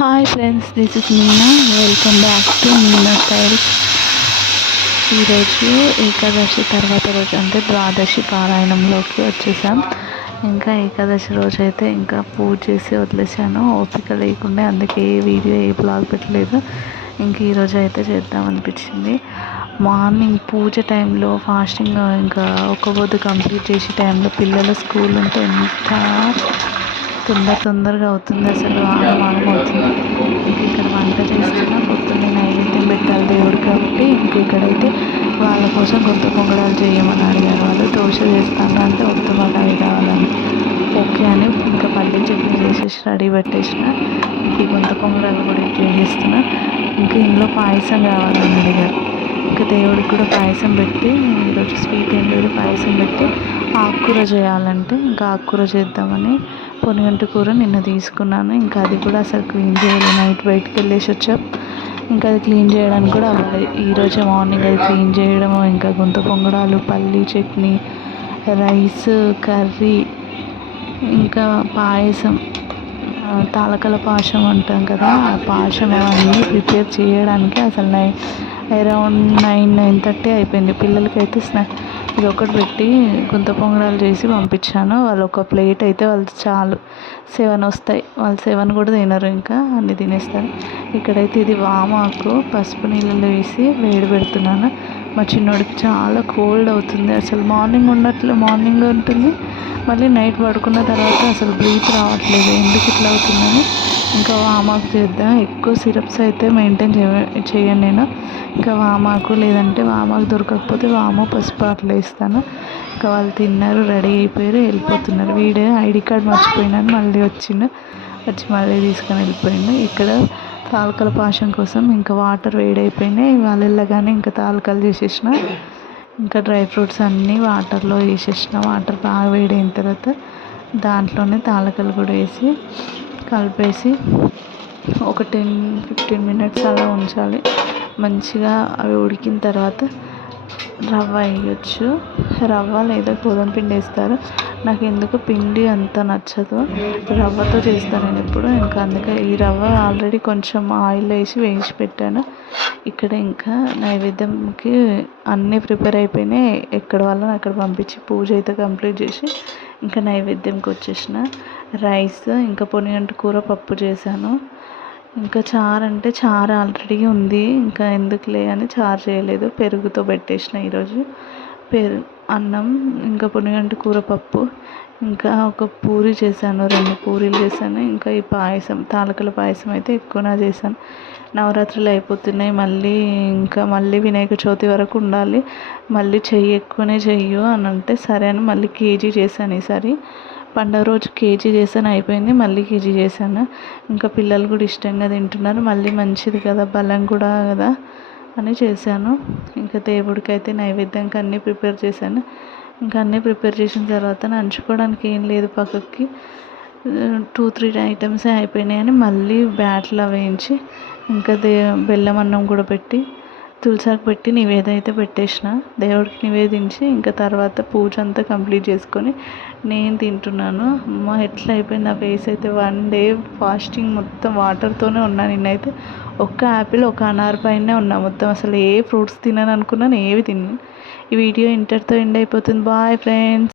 Hi friends this is Meena welcome back to Meena style ఈరోజు ఏకాదశి తర్వాత రోజు అంటే ద్వాదశి పారాయణంలోకి వచ్చేసాం. ఇంకా ఏకాదశి రోజు అయితే ఇంకా పూజ చేసి వదిలేసాను ఓపిక లేకుండా అందుకే ఏ వీడియో ఏ బ్లాగ్ పెట్టలేదు. ఇంక ఈరోజు అయితే చేద్దాం అనిపించింది. మార్నింగ్ పూజ టైంలో ఫాస్టింగ్ ఇంకా ఒక పొద్దు కంప్లీట్ చేసే టైంలో పిల్లలు స్కూల్ ఉంటే ఎంత తొందర తొందరగా అవుతుంది అసలు ఆగం ఆగం అవుతుంది. ఇంక ఇక్కడ వంట చేస్తున్నా పొద్దున్నే నైవేద్యం పెట్టాలి దేవుడు కాబట్టి ఇంక ఇక్కడైతే వాళ్ళ కోసం కొత్త పొంగడాలు చేయమని అడిగారు. వాళ్ళు దోశ చేస్తాను అంటే వద్దు అవి కావాలని. ఓకే అని ఇంకా పల్లీ చట్నీ చేసేసి రెడీ పెట్టేసిన. ఇంక కొత్త పొంగడాలు కూడా చేసేస్తున్నా ఇంకా ఇంట్లో పాయసం కావాలని అడిగారు. ఇంకా దేవుడికి కూడా పాయసం పెట్టి ఈరోజు స్వీట్ ఏం లేదు పాయసం పెట్టి ఆకుకూర చేయాలంటే ఇంకా ఆకుకూర చేద్దామని పొనిగంటి కూర నిన్న తీసుకున్నాను. ఇంకా అది కూడా అసలు క్లీన్ చేయలేదు. నైట్ బయటకు వెళ్ళేసి వచ్చాం. ఇంకా అది క్లీన్ చేయడానికి కూడా అవ్వాలి ఈరోజు మార్నింగ్ అది క్లీన్ చేయడము ఇంకా గుంత పొంగడాలు పల్లీ చట్నీ రైస్ కర్రీ ఇంకా పాయసం తాలకల పాశం అంటాం కదా ఆ పాశం అవన్నీ ప్రిపేర్ చేయడానికి అసలు nine around nine nine thirty అయిపోయింది. పిల్లలకైతే స్నాక్స్ ఇది ఒకటి పెట్టి గుంత పొంగడాలు చేసి పంపించాను. వాళ్ళు ఒక ప్లేట్ అయితే వాళ్ళు చాలు. సెవెన్ వస్తాయి. వాళ్ళు సెవెన్ కూడా తినరు ఇంకా అన్నీ తినేస్తారు. ఇక్కడైతే ఇది వామాకు పసుపు నీళ్ళలో వేసి వేడి పెడుతున్నాను. మా చిన్నోడికి చాలా కోల్డ్ అవుతుంది. అసలు మార్నింగ్ ఉన్నట్లు మార్నింగ్ ఉంటుంది. మళ్ళీ నైట్ పడుకున్న తర్వాత అసలు బ్రీత్ రావట్లేదు. ఎందుకు ఇట్లా అవుతుందని ఇంకా వామాకు చేద్దాం. ఎక్కువ సిరప్స్ అయితే మెయింటైన్ చేయ చేయను నేను. ఇంకా వామాకు లేదంటే వామాకు దొరకకపోతే వాము పసుపు అట్లా ఇస్తాను ఇంకా వాళ్ళు తిన్నారు రెడీ అయిపోయారు వెళ్ళిపోతున్నారు. వీడే ఐడి కార్డ్ మర్చిపోయినాను మళ్ళీ వచ్చిండు. వచ్చి మళ్ళీ తీసుకొని వెళ్ళిపోయిండు. ఇక్కడ తాలకల పాశం కోసం ఇంకా వాటర్ వేడైపోయినాయి. వాళ్ళు వెళ్ళగానే ఇంకా తాలకలు చేసేసిన ఇంకా డ్రై ఫ్రూట్స్ అన్నీ వాటర్లో వేసేసిన. వాటర్ బాగా వేడైన తర్వాత దాంట్లోనే తాలకలు కూడా వేసి కలిపేసి ఒక టెన్ ఫిఫ్టీన్ మినిట్స్ అలా ఉంచాలి. మంచిగా అవి ఉడికిన తర్వాత రవ్వ వేయచ్చు. రవ్వ లేదా గోధుమ పిండి వేస్తారు. నాకు ఎందుకు పిండి అంత నచ్చదు. రవ్వతో చేస్తాను నేను ఇప్పుడు ఇంకా అందుకే ఈ రవ్వ ఆల్రెడీ కొంచెం ఆయిల్ వేసి వేయించి పెట్టాను. ఇక్కడ ఇంకా నైవేద్యంకి అన్నీ ప్రిపేర్ అయిపోయినాయి. ఎక్కడ వాళ్ళని అక్కడ పంపించి పూజ అయితే కంప్లీట్ చేసి ఇంకా నైవేద్యంకి వచ్చేసిన. రైస్ ఇంకా పొనిగంట కూర పప్పు చేశాను. ఇంకా చారు అంటే చారు ఆల్రెడీ ఉంది. ఇంకా ఎందుకులే అని చారు చేయలేదు. పెరుగుతో పెట్టేసిన ఈరోజు. పేరు అన్నం ఇంకా పునిగంటి కూర పప్పు ఇంకా ఒక పూరి చేశాను రెండు పూరీలు చేశాను ఇంకా ఈ పాయసం తాలకల పాయసం అయితే ఎక్కువనే చేశాను. నవరాత్రులు అయిపోతున్నాయి మళ్ళీ ఇంకా మళ్ళీ వినాయక చవితి వరకు ఉండాలి మళ్ళీ చెయ్యి ఎక్కువనే చెయ్యు అని అంటే సరే అని మళ్ళీ కేజీ చేశాను ఈసారి. పండుగ రోజు కేజీ చేశాను అయిపోయింది మళ్ళీ కేజీ చేశాను. ఇంకా పిల్లలు కూడా ఇష్టంగా తింటున్నారు మళ్ళీ మంచిది కదా బలం కూడా కదా. అని చేశాను. ఇంకా దేవుడికి అయితే నైవేద్యంకి అన్నీ ప్రిపేర్ చేశాను. ఇంకా అన్నీ ప్రిపేర్ చేసిన తర్వాత నంచుకోవడానికి ఏం లేదు పక్కకి. టూ త్రీ ఐటమ్స్ అయిపోయినాయని మళ్ళీ బ్యాట్లు వేయించి ఇంకా దే బెల్లం అన్నం కూడా పెట్టి తులసాకు పెట్టి నివేదైతే పెట్టేసిన. దేవుడికి నివేదించి ఇంకా తర్వాత పూజ అంతా కంప్లీట్ చేసుకొని నేను తింటున్నాను. అమ్మ ఎట్లా అయిపోయింది? నా ఫేస్ అయితే వన్ డే ఫాస్టింగ్ మొత్తం వాటర్తోనే ఉన్నా నిన్నైతే. ఒక్క యాపిల్ ఒక అనార్ పైనే ఉన్నా. మొత్తం అసలు ఏ ఫ్రూట్స్ తినను అనుకున్నాను ఏవి తిన్నాను ఈ వీడియో ఇంటర్తో ఎండ్ అయిపోతుంది. Bye friends